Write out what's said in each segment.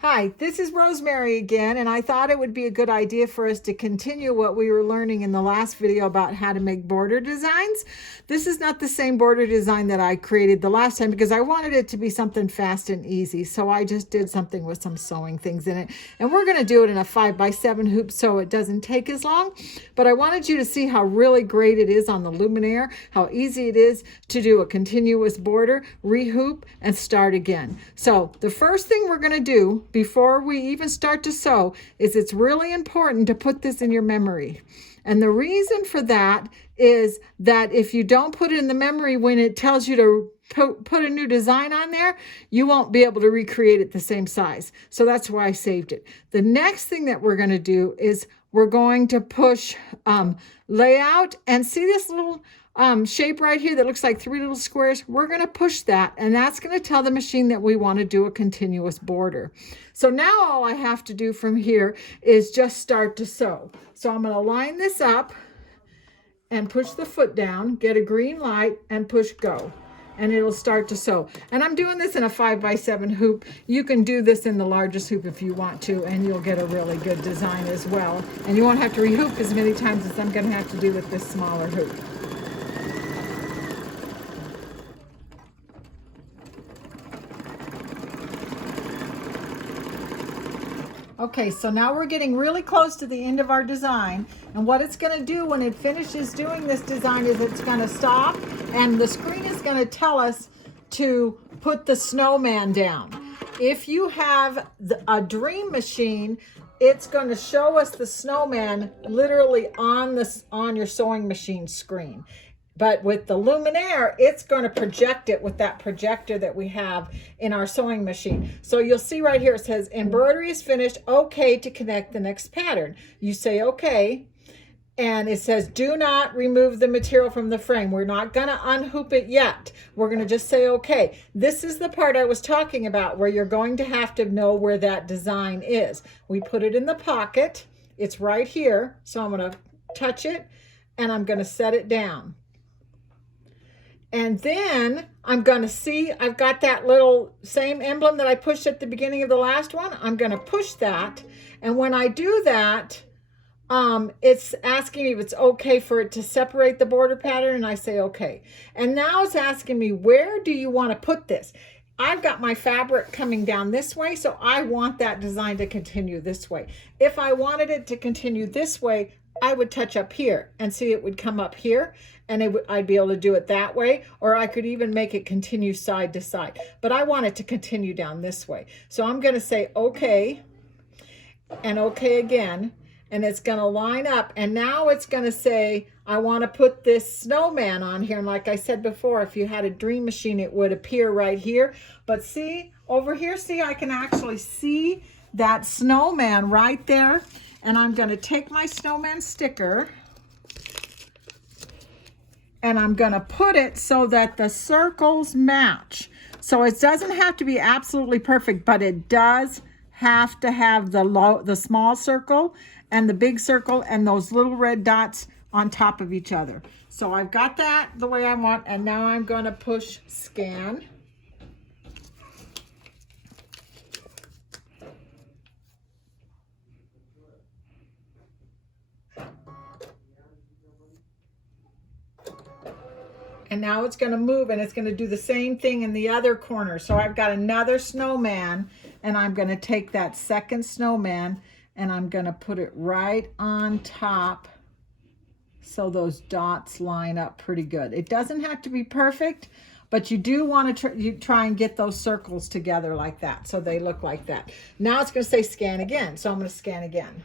Hi, this is Rosemary again, and I thought it would be a good idea for us to continue what we were learning in the last video about how to make border designs. This is not the same border design that I created the last time because I wanted it to be something fast and easy. So I just did something with some sewing things in it. And we're going to do it in a 5x7 hoop so it doesn't take as long. But I wanted you to see how really great it is on the Luminaire, how easy it is to do a continuous border, rehoop, and start again. So the first thing we're going to do before we even start to sew is it's really important to put this in your memory. And the reason for that is that if you don't put it in the memory when it tells you to put a new design on there, you won't be able to recreate it the same size. So that's why I saved it. The next thing that we're going to do is we're going to push layout, and see this little shape right here that looks like 3 little squares. We're going to push that, and that's going to tell the machine that we want to do a continuous border. So now all I have to do from here is just start to sew. So I'm going to line this up and push the foot down, get a green light, and push go. And it'll start to sew. And I'm doing this in a 5x7 hoop. You can do this in the largest hoop if you want to, and you'll get a really good design as well. And you won't have to rehoop as many times as I'm going to have to do with this smaller hoop. Okay, so now we're getting really close to the end of our design, and what it's going to do when it finishes doing this design is it's going to stop, and the screen is going to tell us to put the snowman down. If you have a Machine, it's going to show us the snowman literally on your sewing machine screen. But with the Luminaire, it's going to project it with that projector that we have in our sewing machine. So you'll see right here, it says embroidery is finished, okay to connect the next pattern. You say okay, and it says do not remove the material from the frame. We're not going to unhoop it yet. We're going to just say okay. This is the part I was talking about where you're going to have to know where that design is. We put it in the pocket. It's right here. So I'm going to touch it, and I'm going to set it down. And then I'm going to see, I've got that little same emblem that I pushed at the beginning of the last one. I'm going to push that. And when I do that, it's asking me if it's okay for it to separate the border pattern. And I say, okay. And now it's asking me, where do you want to put this? I've got my fabric coming down this way, so I want that design to continue this way. If I wanted it to continue this way, I would touch up here and see it would come up here, and I'd be able to do it that way, or I could even make it continue side to side. But I want it to continue down this way. So I'm going to say okay, and okay again, and it's going to line up. And now it's going to say, I want to put this snowman on here. And like I said before, if you had a Dream Machine, it would appear right here. But see, over here, see, I can actually see that snowman right there. And I'm going to take my snowman sticker, and I'm going to put it so that the circles match. So it doesn't have to be absolutely perfect, but it does have to have the small circle and the big circle and those little red dots on top of each other. So I've got that the way I want, and now I'm going to push scan. And now it's going to move, and it's going to do the same thing in the other corner. So I've got another snowman, and I'm going to take that second snowman, and I'm going to put it right on top so those dots line up pretty good. It doesn't have to be perfect, but you do want to try and get those circles together like that so they look like that. Now it's going to say scan again, so I'm going to scan again.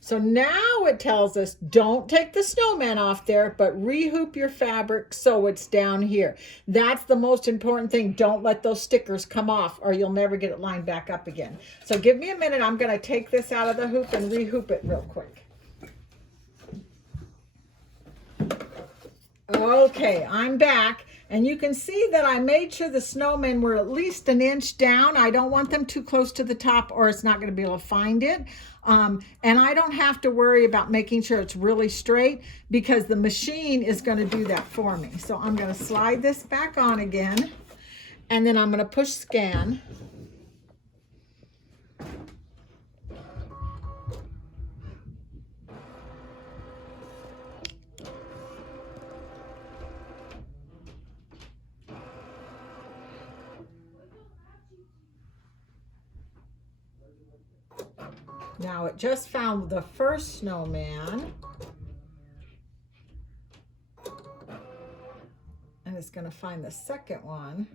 So now it tells us, don't take the snowman off there, but rehoop your fabric so it's down here. That's the most important thing. Don't let those stickers come off, or you'll never get it lined back up again. So give me a minute. I'm going to take this out of the hoop and rehoop it real quick. Okay, I'm back. And you can see that I made sure the snowmen were at least an inch down. I don't want them too close to the top or it's not going to be able to find it. And I don't have to worry about making sure it's really straight because the machine is going to do that for me. So I'm going to slide this back on again, and then I'm going to push scan. Now it just found the first snowman, and it's going to find the second one.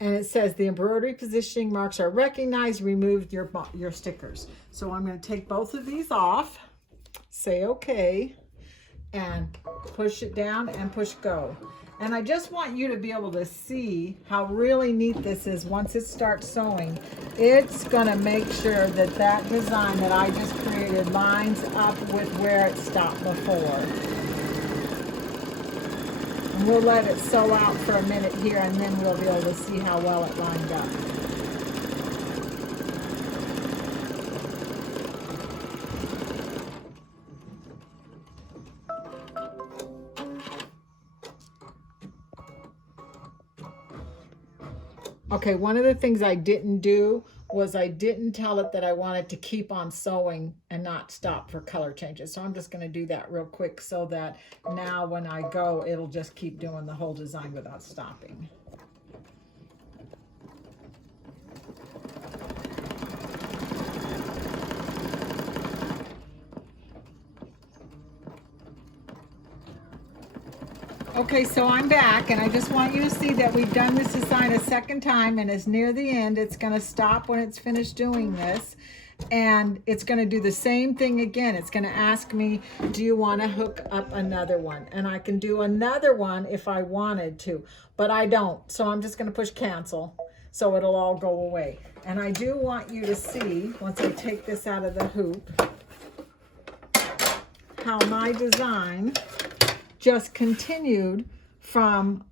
And it says the embroidery positioning marks are recognized. Remove your stickers. So I'm going to take both of these off, say okay, and push it down and push go. And I just want you to be able to see how really neat this is. Once it starts sewing, it's going to make sure that that design that I just created lines up with where it stopped before. And we'll let it sew out for a minute here, and then we'll be able to see how well it lined up. Okay, one of the things I didn't do was I didn't tell it that I wanted to keep on sewing and not stop for color changes. So I'm just going to do that real quick so that now when I go, it'll just keep doing the whole design without stopping. Okay, so I'm back, and I just want you to see that we've done this design a second time, and it's near the end. It's going to stop when it's finished doing this, and it's going to do the same thing again. It's going to ask me, do you want to hook up another one? And I can do another one if I wanted to, but I don't. So I'm just going to push cancel so it'll all go away. And I do want you to see, once I take this out of the hoop, how my design just continued from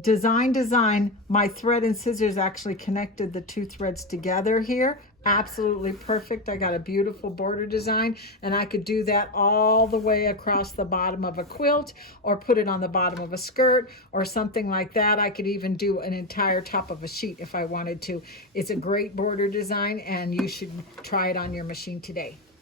design. My thread and scissors actually connected the two threads together here. Absolutely perfect. I got a beautiful border design, and I could do that all the way across the bottom of a quilt or put it on the bottom of a skirt or something like that. I could even do an entire top of a sheet if I wanted to. It's a great border design, and you should try it on your machine today.